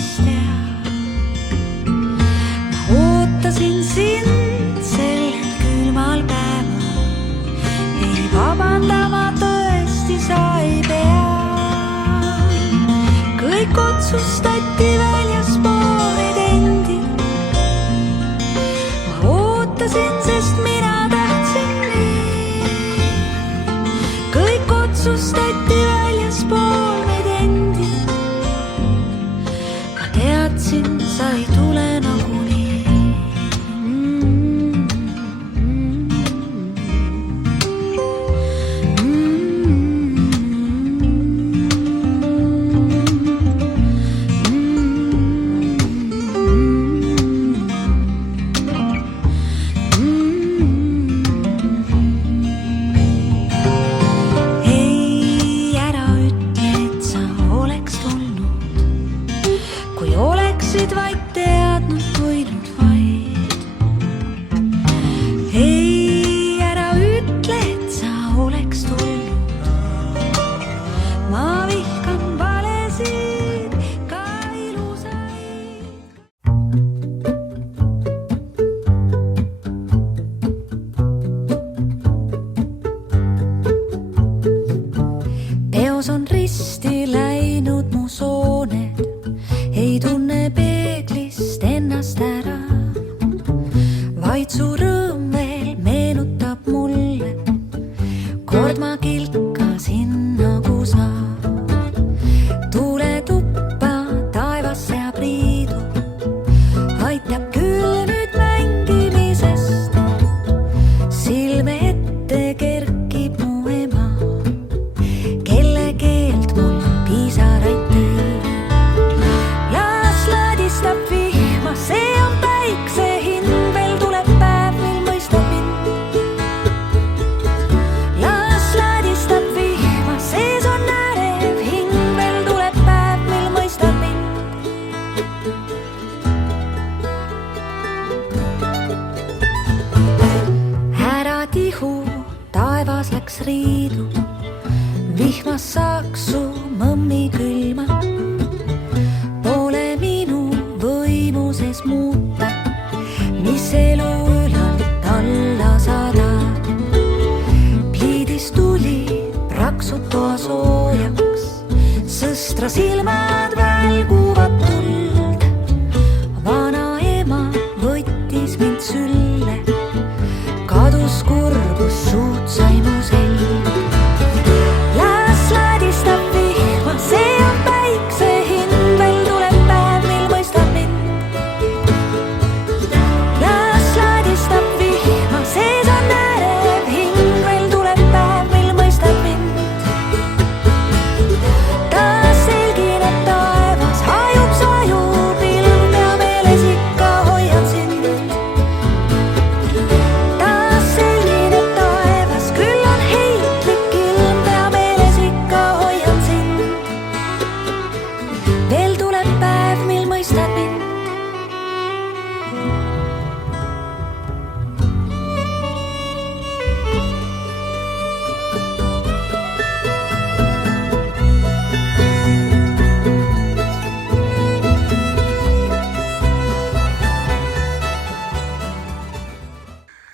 siis teab. Ma ootasin sind sel külmal päeval, ei vabandama tõesti sa ei pea. Kõik otsustati väljaspool meid endid. Ma ootasin, sest mina tahtsin nii. Kõik otsustati väljaspool meid endid. Ma teadsin, sa ei tule nagunii. On risti läinud mu sooned, ei tunne peeglist ennast ära, vaid su rõõm veel meenutab mulle, kord ma kilkasin nagu sa. Tule tuppa, taevas seab riidu, aitab küll nüüd mängimisest, silme ette kerkib mu ema. Taevas läks riidu, vihmas saaks su mõmmi külma. Pole minu võimuses muuta, mis elu ülalt alla saadab. Pliidis tuli praksud toa soojaks, sõstra silmad välguvad tuld. Vana ema võttis mind sülle, kadus kurbus, suud sai mu selg. Las ladistab vihma, see on päikse hind, veel tuleb päev, mil mõistab mind. Las ladistab vihma, sees on ärev hing, veel tuleb päev, mil mõistab mind. Taas selgineb taevas, hajub sajub ilm, pea meeles ikka hoian sind.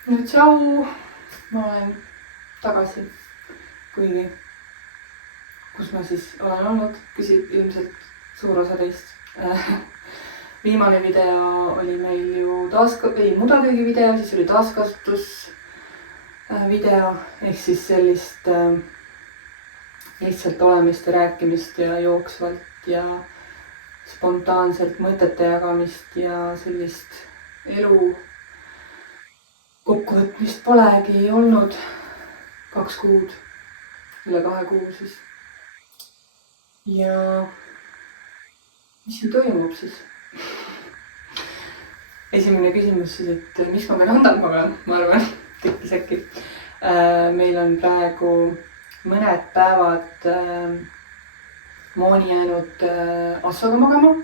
Nüüd tšau, ma olen tagasi, kuigi kus ma siis olen olnud, küsib ilmselt suur osa teist. Viimane video oli meil ju mudaköögi video, siis oli taaskasutus video ehk siis sellist lihtsalt olemist ja rääkimist ja jooksvalt ja spontaanselt mõtete jagamist ja sellist elu kokkuvõtmist polegi olnud 2 kuud, üle 2 kuu siis. Ja mis siin toimub siis? Esimene küsimus siis, et miks ma pean andal magama, ma arvan, tekkis äkki. Meil on praegu mõned päevad Mooni jäänud Assoga magama.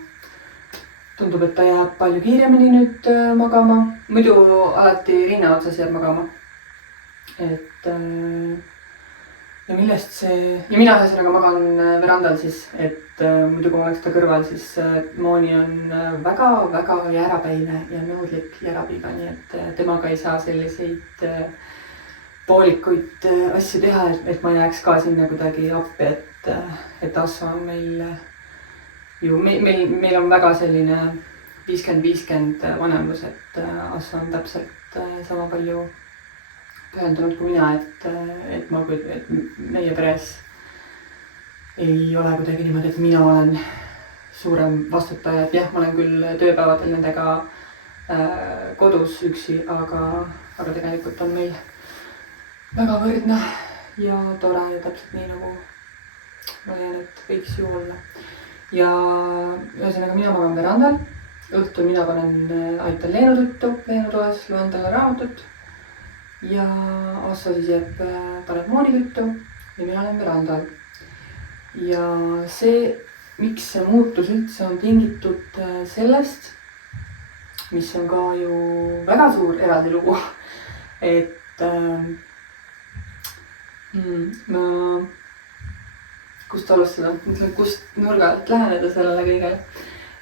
Tundub, et ta jääb palju kiiremini nüüd magama. Muidu alati rinna otsas jääb magama. Et ja millest see, ja mina ühesõnaga magan verandal siis, et muidu kui ma oleks ta kõrval, siis Mooni on väga-väga jäärapäine ja nõudlik jäärapiga, nii et temaga ei saa selliseid poolikuid asju teha, et ma jääks ka sinna kuidagi appi, et Asso on meil ju, meil on väga selline 50-50 vanemlus, et Asso on täpselt sama palju pühendunud kui mina, et meie peres ei ole kuidagi niimoodi, et mina olen suurem vastutaja, et jah, ma olen küll tööpäevadel nendega kodus üksi, aga tegelikult on meil väga võrdne ja tore ja täpselt nii, nagu ma leian, et võiks ju olla. Ja ühesõnaga mina magan verandal, õhtul mina aitan Leenu tuttu, Leenu toas, loen talle raamatut ja Asso siis jääb, paneb Mooni tuttu ja mina olen verandal. Ja see, miks see muutus üldse on tingitud sellest, mis on ka ju väga suur eraldi lugu, et kust alustada, mõtlen, kust nurga alt läheneda sellele kõigele.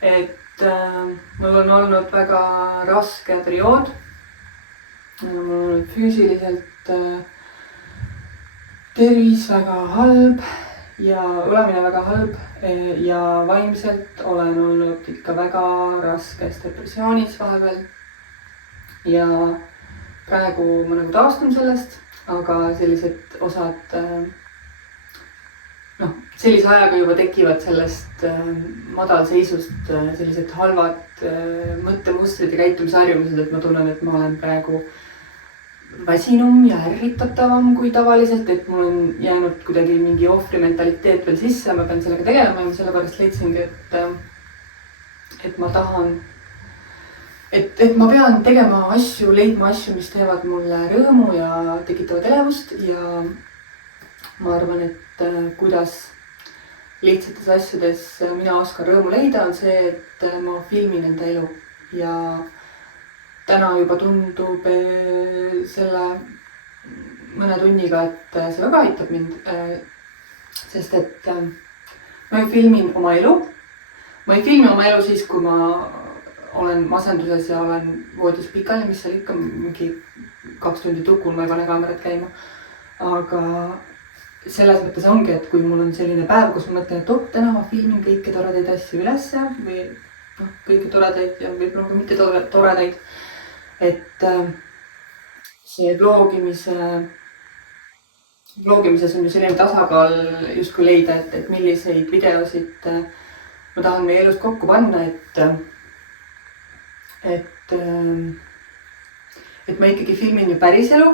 Et mul on olnud väga raske periood. Mul on olnud füüsiliselt tervis väga halb ja olemine väga halb ja vaimselt olen olnud ikka väga raskes depressioonis vahepeal. Ja praegu ma nagu taastun sellest, aga sellised osad, sellise ajaga juba tekivad sellest madalseisust sellised halvad mõttemustrid ja käitumisharjumused, et ma tunnen, et ma olen praegu väsinum ja ärritatavam kui tavaliselt, et mul on jäänud kuidagi mingi ohvri mentaliteet veel sisse, ma pean sellega tegelema ja sellepärast leidsingi, et ma tahan, et ma pean tegema asju, leidma asju, mis teevad mulle rõõmu ja tekitavad elevust ja ma arvan, et kuidas lihtsates asjades mina oskan rõõmu leida, on see, et ma filmin enda elu ja täna juba tundub selle mõne tunniga, et see väga aitab mind, sest et ma ju filmin oma elu. Ma ei filmi oma elu siis, kui ma olen masenduses ja olen voodis pikali, mis seal ikka mingi 2 tundi tukun, ma ei pane kaamerat käima. Aga selles mõttes ongi, et kui mul on selline päev, kus ma mõtlen, et täna ma filmin kõiki toredaid asju üles või kõiki toredaid ja võib-olla ka mitte toredaid. Et see vlogimises on ju selline tasakaal justkui leida, et milliseid videosid ma tahan meie elust kokku panna, et ma ikkagi filmin ju päris elu,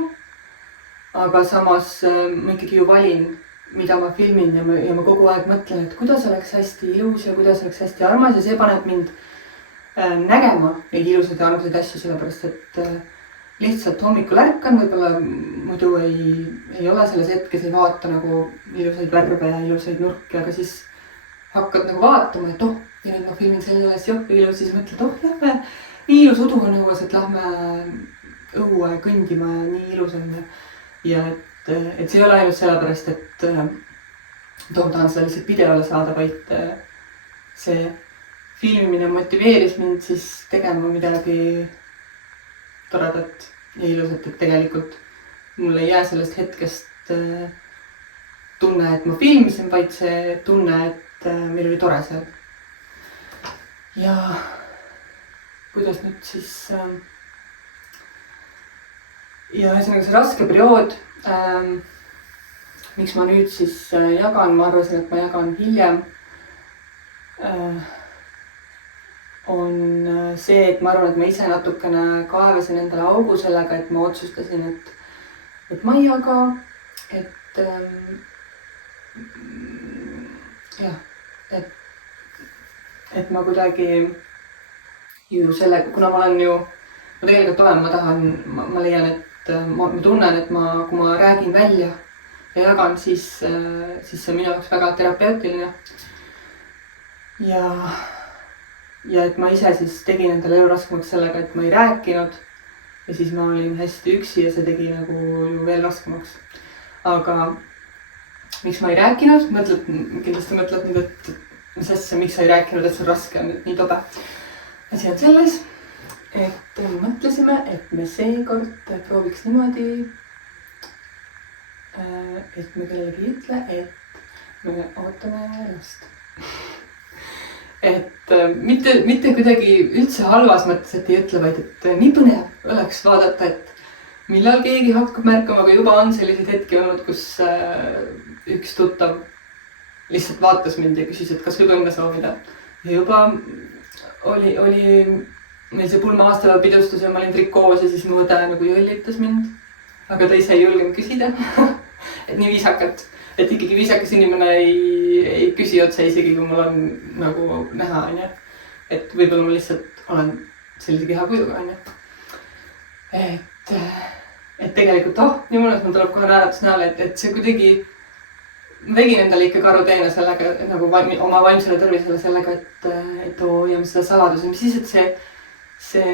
aga samas ma ikkagi ju valin, mida ma filmin ja ma kogu aeg mõtlen, et kuidas oleks hästi ilus ja kuidas oleks hästi armas ja see paneb mind nägema neid ilusaid ja armsaid asju, sellepärast et lihtsalt hommikul ärkan, võib-olla muidu ei ole selles hetkes, ei vaata nagu ilusaid värve ja ilusaid nurki, aga siis hakkad nagu vaatama, et ja nüüd ma filmin selles ilus, siis mõtled, lähme nii ilus udu on õues, et lähme õue kõndima ja nii ilus on ja et see ei ole ainult sellepärast, et tahan seda lihtsalt videole saada, vaid see filmimine motiveeris mind siis tegema midagi toredat ja ilusat, et tegelikult mul ei jää sellest hetkest tunne, et ma filmisin, vaid see tunne, et meil oli tore seal. Ja kuidas nüüd siis ja ühesõnaga see raske periood, miks ma nüüd siis jagan, ma arvasin, et ma jagan hiljem, on see, et ma arvan, et ma ise natukene kaevasin endale augu sellega, et ma otsustasin, et ma ei jaga, et jah, et ma kuidagi ju sellega, kuna ma tegelikult olen, ma tahan, ma leian, et ma tunnen, et kui ma räägin välja ja jagan, siis see minu jaoks väga terapeutiline. Ja et ma ise siis tegin endale elu raskemaks sellega, et ma ei rääkinud ja siis ma olin hästi üksi ja see tegi nagu ju veel raskemaks. Aga miks ma ei rääkinud, kindlasti mõtled nüüd, et mis asja, miks sa ei rääkinud, et see on raske, on nii tobe. asi on selles, et mõtlesime, et me seekord prooviks niimoodi, et me kellelegi ei ütle, et me ootame last. et mitte kuidagi üldse halvas mõttes, et ei ütle, vaid et nii põnev oleks vaadata, et millal keegi hakkab märkama, aga juba on selliseid hetki olnud, kus üks tuttav lihtsalt vaatas mind ja küsis, et kas võib õnne soovida. Ja juba oli meil see pulma aastapäeva pidustus ja ma olin trikoos ja siis mu õde nagu jõllitas mind. Aga ta ise ei julgenud küsida. et nii viisakalt, et ikkagi viisakas inimene ei küsi otse isegi, kui mul on nagu näha, onju. Et võib-olla ma lihtsalt olen sellise kehakujuga, onju. Et tegelikult, jumalas, mul tuleb kohe naeratus näole, et see kuidagi, ma tegin endale ikka karuteene sellega, nagu oma vaimsele tervisele sellega, et hoiame seda saladuse, mis siis, et see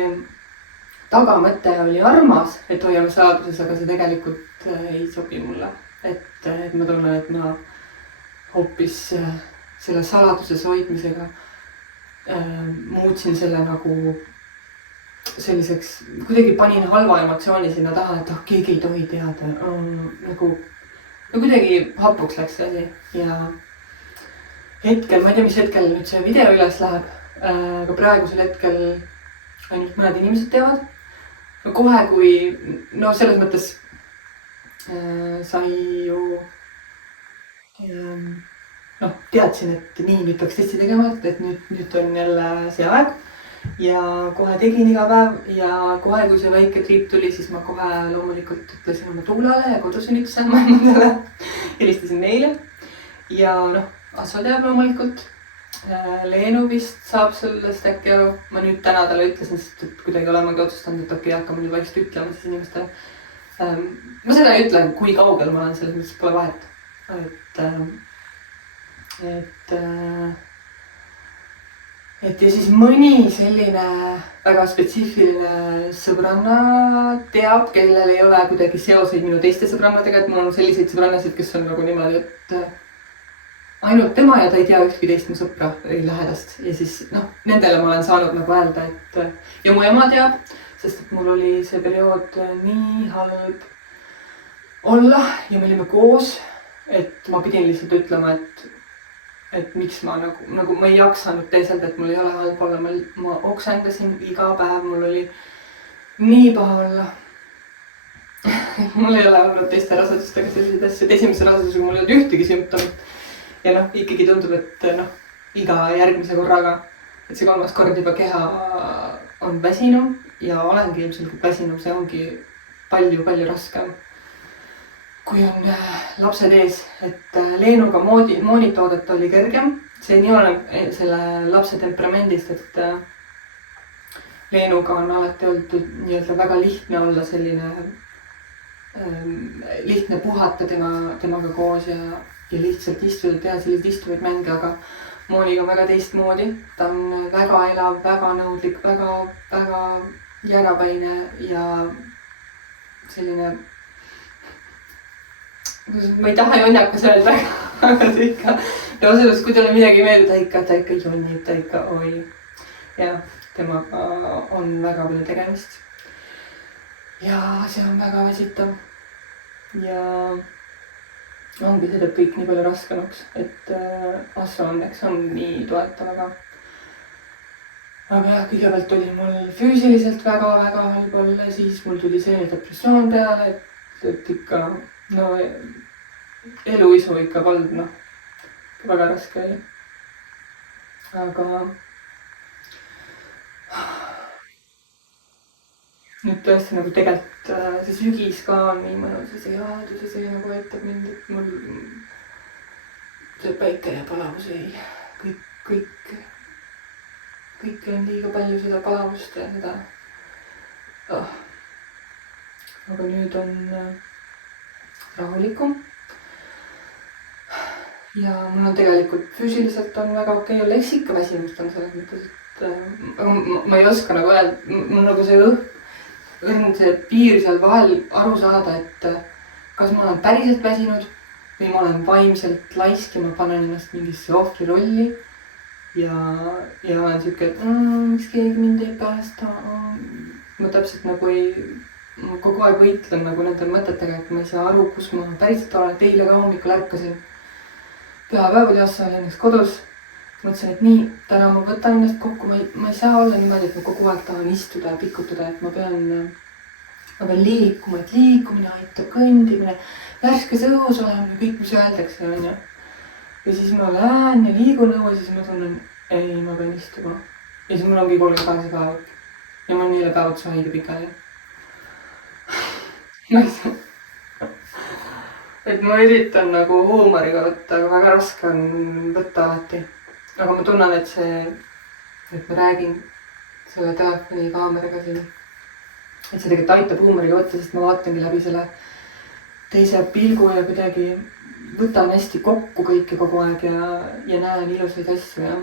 tagamõte oli armas, et hoiame saladuses, aga see tegelikult ei sobi mulle. Et ma tunnen, et ma hoopis selle saladuses hoidmisega muutsin selle nagu selliseks, kuidagi panin halva emotsiooni sinna taha, et keegi ei tohi teada. Nagu kuidagi hapuks läks see asi ja hetkel, ma ei tea, mis hetkel nüüd see video üles läheb, aga praegusel hetkel ainult mõned inimesed teavad. Kohe, kui, selles mõttes sai ju, teadsin, et nii, nüüd peaks testi tegema, et nüüd on jälle see aeg. Ja kohe tegin iga päev ja kohe, kui see väike triip tuli, siis ma kohe loomulikult ütlesin oma Tuulale ja kodusünnitusele maailmadele. Helistasin neile ja Asso teab loomulikult. Leenu vist saab sellest äkki aru. Ma nüüd täna talle ütlesin, sest et kuidagi olemegi otsustanud, et okei, hakkame nüüd vaikselt ütlema siis inimestele. Ma seda ei ütle, kui kaugel ma olen, selles mõttes pole vahet. Et ja siis mõni selline väga spetsiifiline sõbranna teab, kellel ei ole kuidagi seoseid minu teiste sõbrannadega, et mul on selliseid sõbrannasid, kes on nagu niimoodi, et ainult tema ja ta ei tea ühtki teist mu sõpra või lähedast. Ja siis nendele ma olen saanud nagu öelda, et ja mu ema teab, sest et mul oli see periood nii halb olla ja me olime koos, et ma pidin lihtsalt ütlema, et miks ma nagu ma ei jaksanud teisalt, et mul ei ole halb olla, ma oksendasin iga päev, mul oli nii paha olla. Mul ei ole olnud teiste rasedustega selliseid asju, et esimese rasedusega mul ei olnud ühtegi sümptomit. Ja ikkagi tundub, et iga järgmise korraga, et see 3. kord juba keha on väsinum ja olengi ilmselt väsinum, see ongi palju raskem. Kui on lapsed ees, et Leenuga moonitoodet oli kergem. See nii olen selle lapse temperamendist, et Leenuga on alati olnud nii-öelda väga lihtne olla selline, lihtne puhata temaga koos ja lihtsalt istuda, teha selliseid istuvaid mänge, aga Mooniga on väga teistmoodi. Ta on väga elav, väga nõudlik, väga järapäine ja selline, ma ei taha jonnakas öelda, aga ta ikka, selles, kui talle midagi meeldib, ta ikka jonnib, ta ikka oi. Ja temaga on väga palju tegemist. Ja see on väga väsitav. Ja ongi see teeb kõik nii palju raskemaks, et Asso õnneks on nii toetav, aga jah, kõigepealt oli mul füüsiliselt väga halb olla, siis mul tuli see depressioon peale, et ikka eluisu ikka polnud, väga raske oli. Aga nüüd tõesti nagu tegelikult see sügis ka on nii mõnus ja see jaadus ja see nagu aitab mind, et mul see päike ja palavus ei, kõik on liiga palju seda palavust ja seda. Aga nüüd on rahulikum. Ja mul on tegelikult füüsiliselt on väga okei olla, eks ikka väsimust on selles mõttes, et ma ei oska nagu öelda, mul nagu see õrn see piir seal vahel aru saada, et kas ma olen päriselt väsinud või ma olen vaimselt laisk ja ma panen ennast mingisse ohvri rolli ja olen siuke, et miks keegi mind ei päästa. Ma täpselt nagu ma kogu aeg võitlen nagu nende mõtetega, et ma ei saa aru, kus ma päriselt olen. Eile ka hommikul ärkasin pühapäeval ja olin ennast kodus. Mõtlesin, et nii, täna ma võtan ennast kokku, ma ei saa olla niimoodi, et ma kogu aeg tahan istuda ja pikutada, et ma pean liikuma, et liikumine aitab, kõndimine, värskes õhus olemine, kõik, mis öeldakse, on ju. Ja siis ma lähen ja liigun õues ja siis ma tunnen, ei, ma pean istuma. Ja siis mul ongi 38 päeva. Ja ma olen 4 päevad haige pikali. Ma ei saa. Et ma üritan nagu huumoriga võtta, aga väga raske on võtta alati. Aga ma tunnen, et ma räägin selle telefoni kaameraga siin. Et see tegelikult aitab huumoriga võtta, sest ma vaatangi läbi selle teise pilgu ja kuidagi võtan hästi kokku kõike kogu aeg ja näen ilusaid asju ja.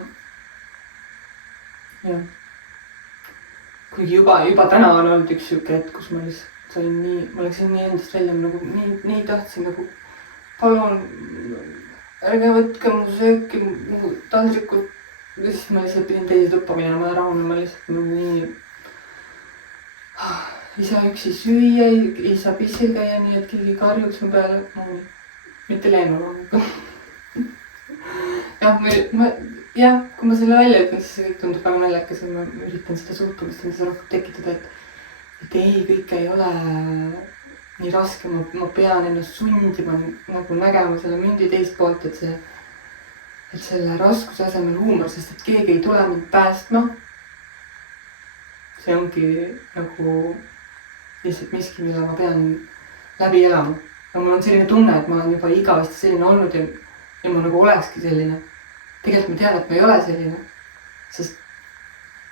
Kuigi juba täna on olnud üks siuke hetk, kus ma lihtsalt ma läksin nii endast välja, ma nagu nii tahtsin nagu palun ärge võtke mu sööki, mu taldrikult. Ja siis ma lihtsalt pidin teise tuppa minema ja rahunema lihtsalt nagu nii. Ei saa üksi süüa, ei saa pissil käia nii, et keegi karjuks mu peale. Mitte leenuma. Jah, kui ma selle välja ütlen, siis see kõik tundub väga naljakas ja ma üritan seda suhtumist endast rohkem tekitada, et ei, kõik ei ole nii raske, ma pean ennast sundima nagu nägema selle mündi teist poolt, et selle raskuse asemel huumor, sest et keegi ei tule mind päästma. See ongi nagu lihtsalt miski, mille ma pean läbi elama. Ja mul on selline tunne, et ma olen juba igavesti selline olnud ja ma nagu olekski selline. Tegelikult ma tean, et ma ei ole selline, sest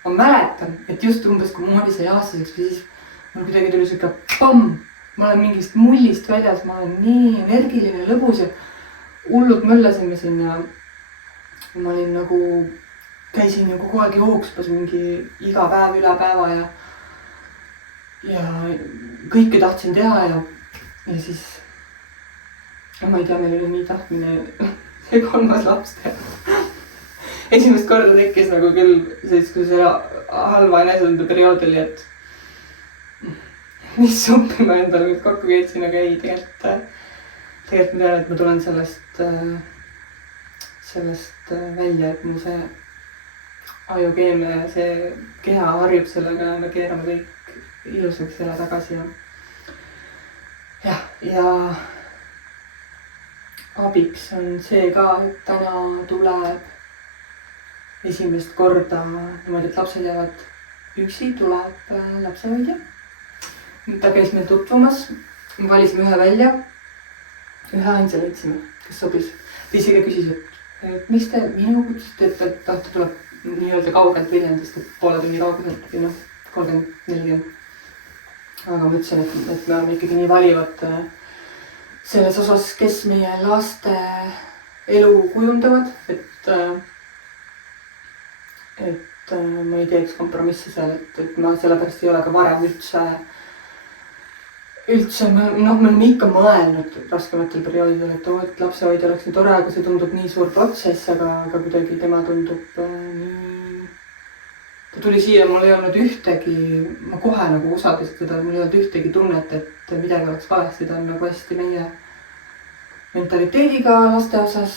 ma mäletan, et just umbes kui Moodi sai aastaseks või siis mul kuidagi tuli siuke pomm. Ma olen mingist mullist väljas, ma olen nii energiline, lõbus ja hullud möllasime siin ja ma olin nagu, käisin ju kogu aeg jookspas mingi iga päev üle päeva ja kõike tahtsin teha ja siis ma ei tea, meil oli nii tahtmine see 3. laps teha. Esimest korda tekkis nagu küll sellist, kui see halva enesetunde perioodil, et mis suppi ma endale nüüd kokku keetsin, aga ei, tegelikult ma tean, et ma tulen sellest välja, et mu see ajukeemia ja see keha harjub sellega ja me keerame kõik ilusaks jälle tagasi ja abiks on see ka, et täna tuleb esimest korda niimoodi, et lapsed jäävad üksi, tuleb lapsehoidja. Ta käis meil tutvumas, me valisime ühe välja, ühe ainsa leidsime, kes sobis. Ta isegi küsis, et miks te minu kutsusite, et ta tuleb nii-öelda kaugelt Viljandist, et poole tunni kaugelt või 30-40. Aga ma ütlesin, et me oleme ikkagi nii valivad selles osas, kes meie laste elu kujundavad, et ma ei teeks kompromisse seal, et ma sellepärast ei ole ka varem üldse, me oleme ikka mõelnud raskematel perioodidel, et lapsehoidja oleks nii tore, aga see tundub nii suur protsess, aga kuidagi tema tundub nii. Ta tuli siia, mul ei olnud ühtegi, ma kohe nagu usaldasin teda, mul ei olnud ühtegi tunnet, et midagi oleks valesti, ta on nagu hästi meie mentaliteediga laste osas,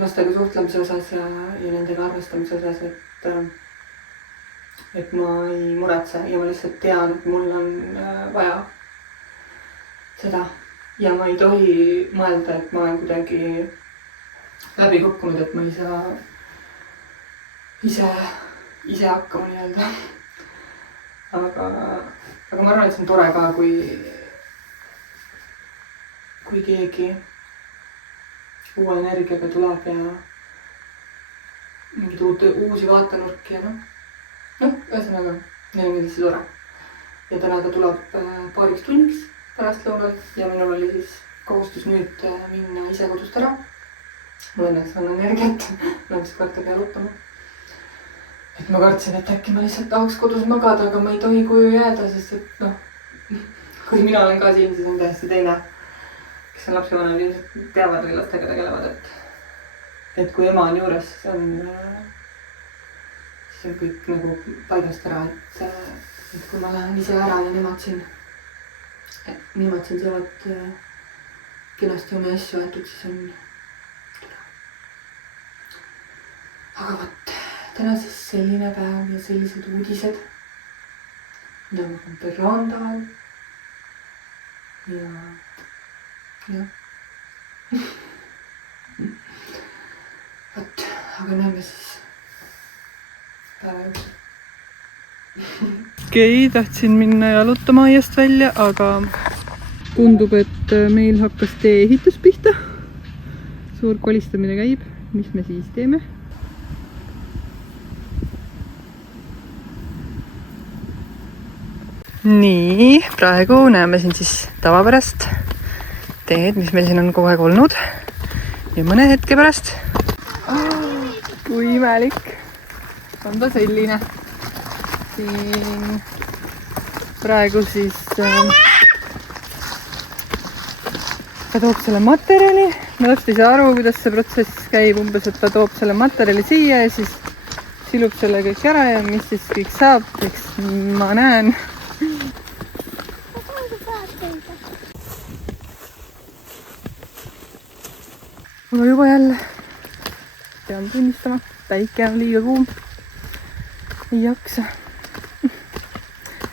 lastega suhtlemise osas ja nendega arvestamise osas, et ma ei muretse ja ma lihtsalt tean, et mul on vaja seda ja ma ei tohi mõelda, et ma olen kuidagi läbi kukkunud, et ma ei saa ise hakkama nii-öelda. Aga ma arvan, et see on tore ka, kui keegi uue energiaga tuleb ja mingid uusi vaatenurki ja ühesõnaga, neil on kindlasti tore. Ja täna ta tuleb paariks tunniks pärastlõunal ja minul oli siis kohustus nüüd minna ise kodust ära. Mul õnneks on energiat, lõpuks kvartali jalutama. Et ma kartsin, et äkki ma lihtsalt tahaks kodus magada, aga ma ei tohi koju jääda, sest et kui mina olen ka siin, siis on täiesti teine, kes on lapsevanemad ilmselt teavad või lastega tegelevad, et kui ema on juures, siis on kõik nagu paigast ära, et kui ma lähen ise ära ja nemad siin saavad kenasti omi asju aetud, siis on tore. Aga vot, täna siis selline päev ja sellised uudised, mida ma olen veranda all. Ja. Vot, aga näeme siis päeva jooksul. Okei, tahtsin minna jalutama aiast välja, aga tundub, et meil hakkas tee ehitus pihta. Suur kolistamine käib. Mis me siis teeme? Nii, praegu näeme siin siis tavapärast teed, mis meil siin on kogu aeg olnud. Ja mõne hetke pärast. Kui imelik on ta selline. Siin praegu siis ta toob selle materjali. Ma täpselt ei saa aru, kuidas see protsess käib. Umbes, et ta toob selle materjali siia ja siis silub selle kõik ära ja mis siis kõik saab, eks ma näen. Aga juba jälle pean tunnistama, päike on liiga kuum. Ei jaksa.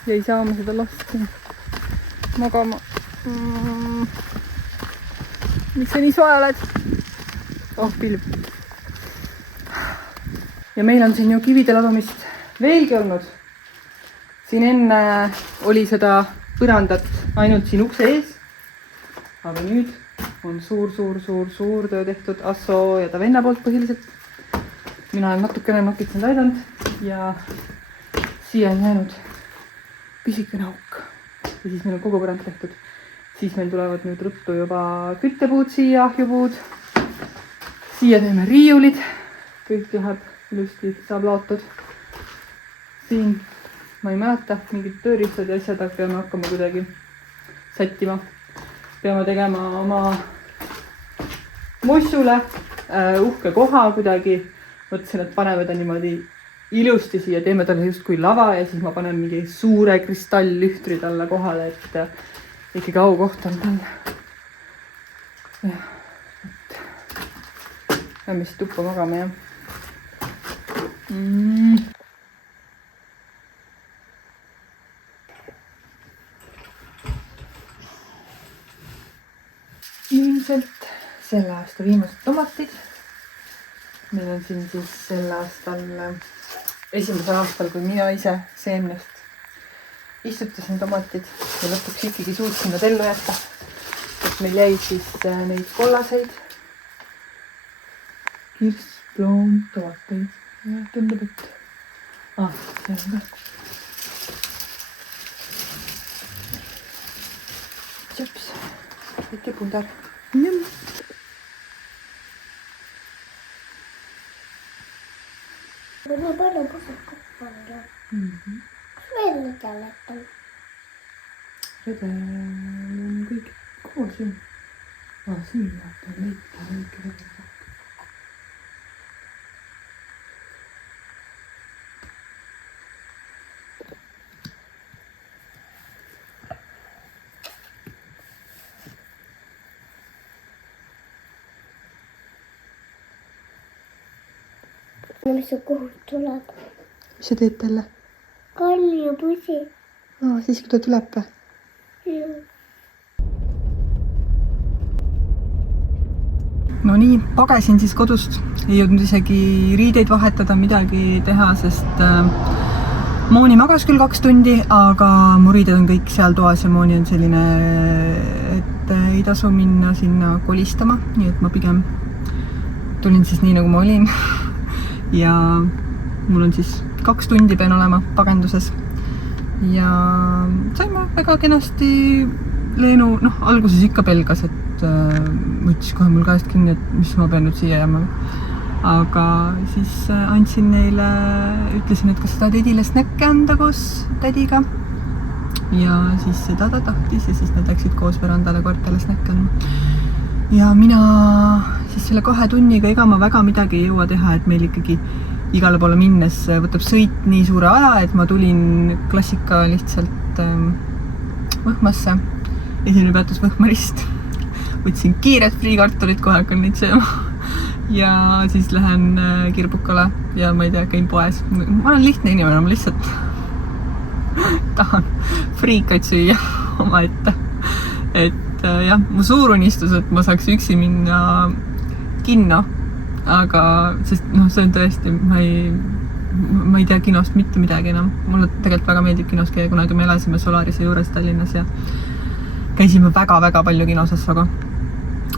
Ja ei saa ma seda lasta magama. Miks sa nii soe oled? Oh, pilv. Ja meil on siin ju kivide ladumist veelgi olnud. Siin enne oli seda põrandat ainult siin ukse ees. Aga nüüd on suur töö tehtud Asso ja ta venna poolt põhiliselt. Mina olen natukene nokitsenud aidanud ja siia on jäänud pisikene auk. Ja siis meil on kogu põrand tehtud. Siis meil tulevad nüüd ruttu juba küttepuud siia, ahjupuud. Siia teeme riiulid. Kõik läheb ilusti, saab laotud. Siin ma ei mäleta, mingid tööriistad ja asjad, aga peame hakkama kuidagi sättima. Peame tegema oma mossule uhke koha kuidagi. Mõtlesin, et paneme ta niimoodi ilusti siia, teeme talle just kui lava ja siis ma panen mingi suure kristalllühtri talle kohale, et ikkagi aukoht on tal. Lähme siis tuppa magama, jah. Ilmselt selle aasta viimased tomatid. Meil on siin siis sel aastal, esimesel aastal, kui mina ise seemnest istutasin tomatid ja lõpuks ikkagi suutsin nad ellu jätta. Et meil jäi siis neid kollaseid kirsploom tomateid. Ja tundub, et see on ka. Tšeps, väike pundar. Võib-olla palju pusakat panna. Kas veel redelet on? Redel on kõik koos ju. Siin vaata on väike redel. Mis su kohut tuleb? Mis sa teed talle? Kalli ja pusi. Siis kui ta tuleb või? Jah. No nii, pagesin siis kodust. Ei jõudnud isegi riideid vahetada, midagi teha, sest Mooni magas küll 2 tundi, aga mu riided on kõik seal toas ja Mooni on selline, et ei tasu minna sinna kolistama. Nii et ma pigem tulin siis nii, nagu ma olin. Ja mul on siis 2 tundi pean olema pagenduses ja sain ma väga kenasti. Leenu, alguses ikka pelgas, et võttis kohe mul käest kinni, et mis ma pean nüüd siia jääma. Aga siis andsin neile, ütlesin, et kas sa tahad Edile snäkke anda koos tädiga. ja siis seda ta tahtis ja siis nad läksid koos verandale koertele snäkke andma. Ja mina siis selle 2 tunniga ega ma väga midagi ei jõua teha, et meil ikkagi igale poole minnes võtab sõit nii suure aja, et ma tulin klassika lihtsalt Võhmasse. Esimene peatus Võhmarist. Võtsin kiired friikartulit, kohe hakkan neid sööma. Ja siis lähen Kirbukale ja ma ei tea, käin poes. Ma olen lihtne inimene, ma lihtsalt tahan friikaid süüa oma ette. Et jah, mu suur unistus, et ma saaks üksi minna kinno. Aga sest see on tõesti, ma ei tea kinost mitte midagi enam. Mulle tegelikult väga meeldib kinos käia, kunagi me elasime Solarise juures Tallinnas ja käisime väga-väga palju kinosassaga.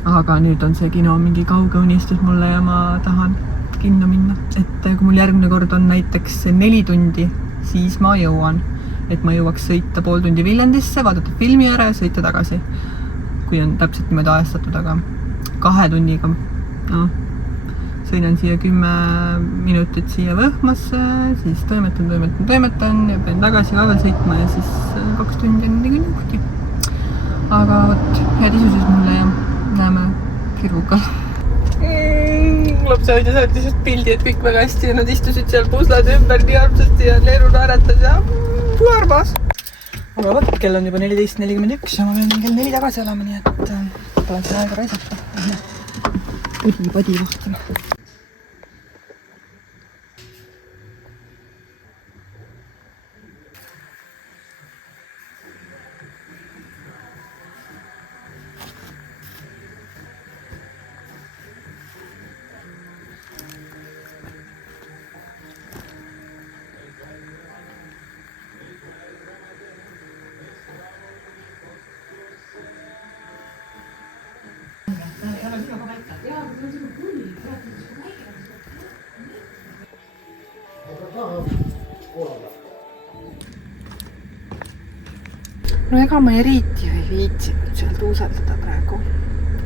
Aga nüüd on see kino mingi kauge unistus mulle ja ma tahan kinno minna. Et kui mul järgmine kord on näiteks 4 tundi, siis ma jõuan. Et ma jõuaks sõita pool tundi Viljandisse, vaadata filmi ära ja sõita tagasi. Kui on täpselt niimoodi ajastatud, aga 2 tunniga, sõidan siia 10 minutit siia Võhmasse, siis toimetan ja pean tagasi ka veel sõitma ja siis 2 tundi on niikuinii uhki. Aga vot, head isuses mulle ja näeme Kirbukal. Lapsehoidja saatis just pildi, et kõik väga hästi ja nad istusid seal puslad ümber nii armsasti ja Leeru naeratas ja armas. Aga vot, kell on juba 14.41 ja ma pean kell 4 tagasi olema, nii et pole siin aega raisata. Pudi vahtama. No ega ma eriti ei viitsinud seal tuusaldada praegu.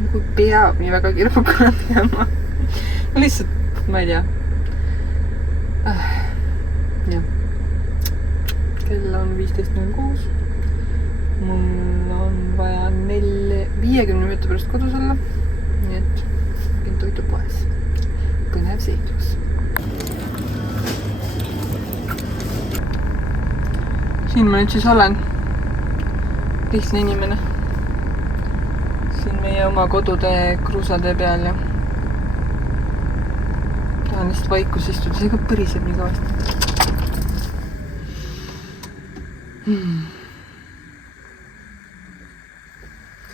Kui peab nii väga Kirbukale minema. Lihtsalt, ma ei tea. Jah. Kell on 15.06. Mul on vaja 50 minuti pärast kodus olla. Nii et käin toidupoes. Põnev seiklus. Siin ma nüüd siis olen. Lihtne inimene. Siin meie oma kodutee kruusatee peal ja tahan lihtsalt vaikus istuda, see ka põriseb nii kõvasti.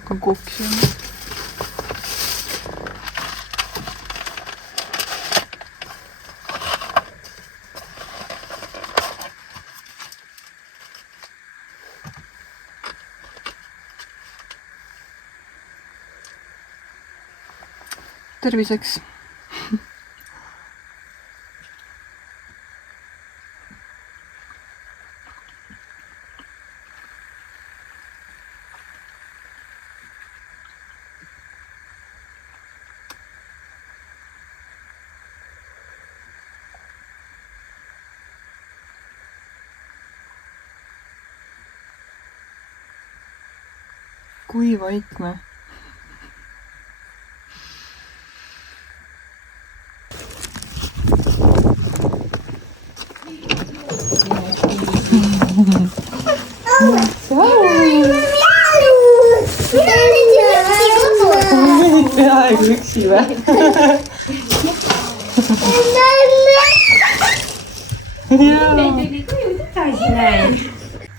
Ka kohvi on. Terviseks. Kui vaikne. Peaaegu üksi või?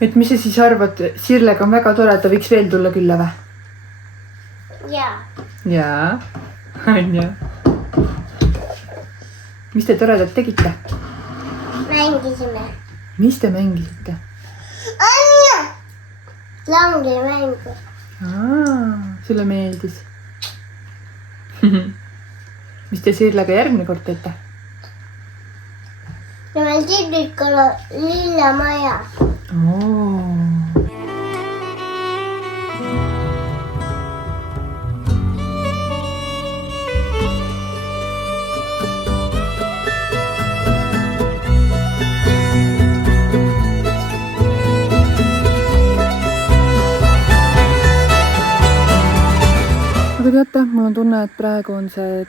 Et mis sa siis arvad, Sirlega on väga tore, ta võiks veel tulla külla või? Jaa. Jaa, on ju. Mis te toredat tegite? Mängisime. Mis te mängisite? Anna! Langimängu. Sulle meeldis? Mis te Sirlega järgmine kord teete? Ja meil Tibrikul on lilla maja. teate, mul on tunne, et praegu on see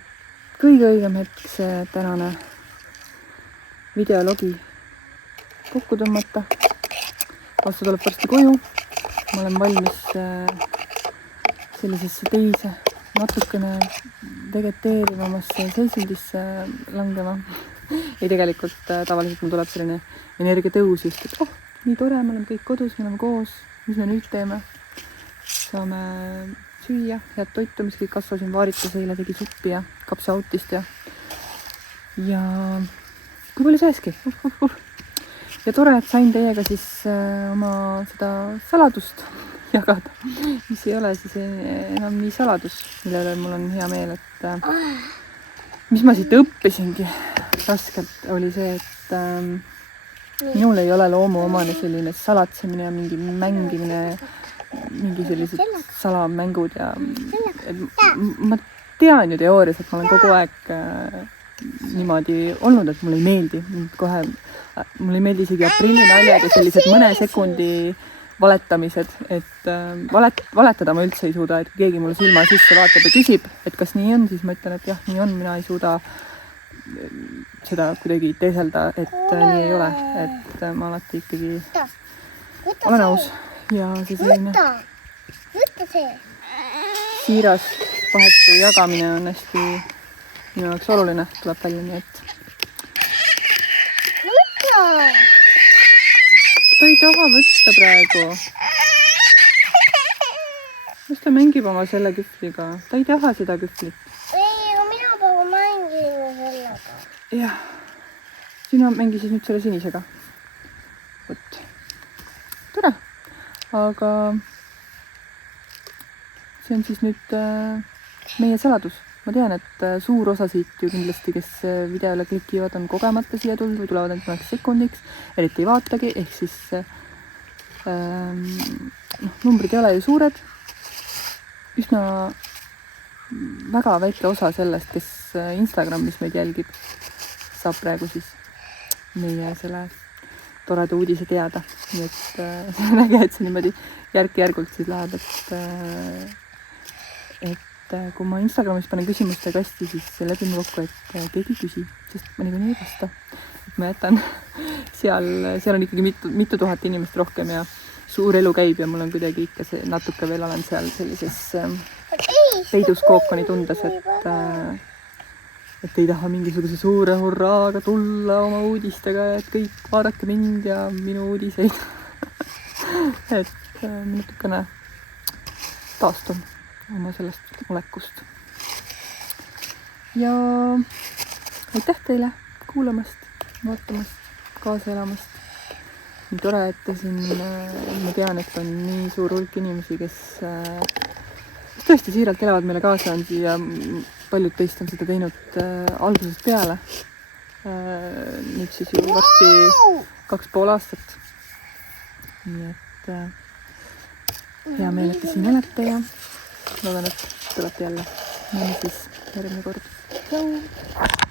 kõige õigem hetk see tänane videologi kokku tõmmata. Vastu tuleb varsti koju. Ma olen valmis sellisesse teise natukene vegeteerivamasse seisundisse langema. Ei, tegelikult tavaliselt mul tuleb selline energiatõus just, et nii tore, me oleme kõik kodus, me oleme koos, mis me nüüd teeme? Saame süüa, head toitu, mis kõik kasvasin, vaaritas eile tegi suppi ja kapsaautist ja kui palju sääski. Ja tore, et sain teiega siis oma seda saladust jagada, mis ei ole siis enam nii saladus, mille üle mul on hea meel, et mis ma siit õppisingi raskelt oli see, et minul ei ole loomuomane selline salatsemine ja mingi mängimine, mingi sellised salamängud ja ma tean ju teoorias, et ma olen kogu aeg niimoodi olnud, et mulle ei meeldi kohe, mulle ei meeldi isegi aprillinaljad ja sellised mõne sekundi valetamised, et valetada ma üldse ei suuda, et keegi mulle silma sisse vaatab ja küsib, et kas nii on, siis ma ütlen, et jah, nii on, mina ei suuda seda kuidagi teeselda, et nii ei ole, et ma alati ikkagi olen aus ja see selline siiras vahetu jagamine on hästi minu jaoks oluline, tuleb välja, nii et ta ei taha võtta praegu. Mis ta mängib oma selle kühvliga? Ta ei taha seda kühvlit. Ei, mina praegu mängin sellega. Jah, sina mängisid nüüd selle sinisega. Võt. Tore. Aga see on siis nüüd meie saladus. Ma tean, et suur osa siit ju kindlasti, kes videole klikivad, on kogemata siia tulnud või tulevad ainult mõneks sekundiks, eriti ei vaatagi, ehk siis numbrid ei ole ju suured. Üsna väga väike osa sellest, kes Instagramis meid jälgib, saab praegu siis meie selle toreda uudise teada. Nii et see on äge, et see niimoodi järk-järgult siis läheb, et kui ma Instagramis panen küsimuste kasti, siis lepime kokku, et keegi küsi, sest ma niikuinii ei vasta. Et ma jätan seal on ikkagi mitu tuhat inimest rohkem ja suur elu käib ja mul on kuidagi ikka see natuke veel olen seal sellises peidus kookoni tundes, et ei taha mingisuguse suure hurraaga tulla oma uudistega, et kõik vaadake mind ja minu uudiseid. Et natukene taastun oma sellest olekust. Ja aitäh teile kuulamast, vaatamast, kaasa elamast. Nii tore, et te siin, ma tean, et on nii suur hulk inimesi, kes tõesti siiralt elavad meile kaasa on ja paljud teist on seda teinud algusest peale. Nüüd siis ju varsti 2,5 aastat. Nii et hea meel, et te siin olete ja loodan, et tulete jälle. Näeme siis järgmine kord. Tšau!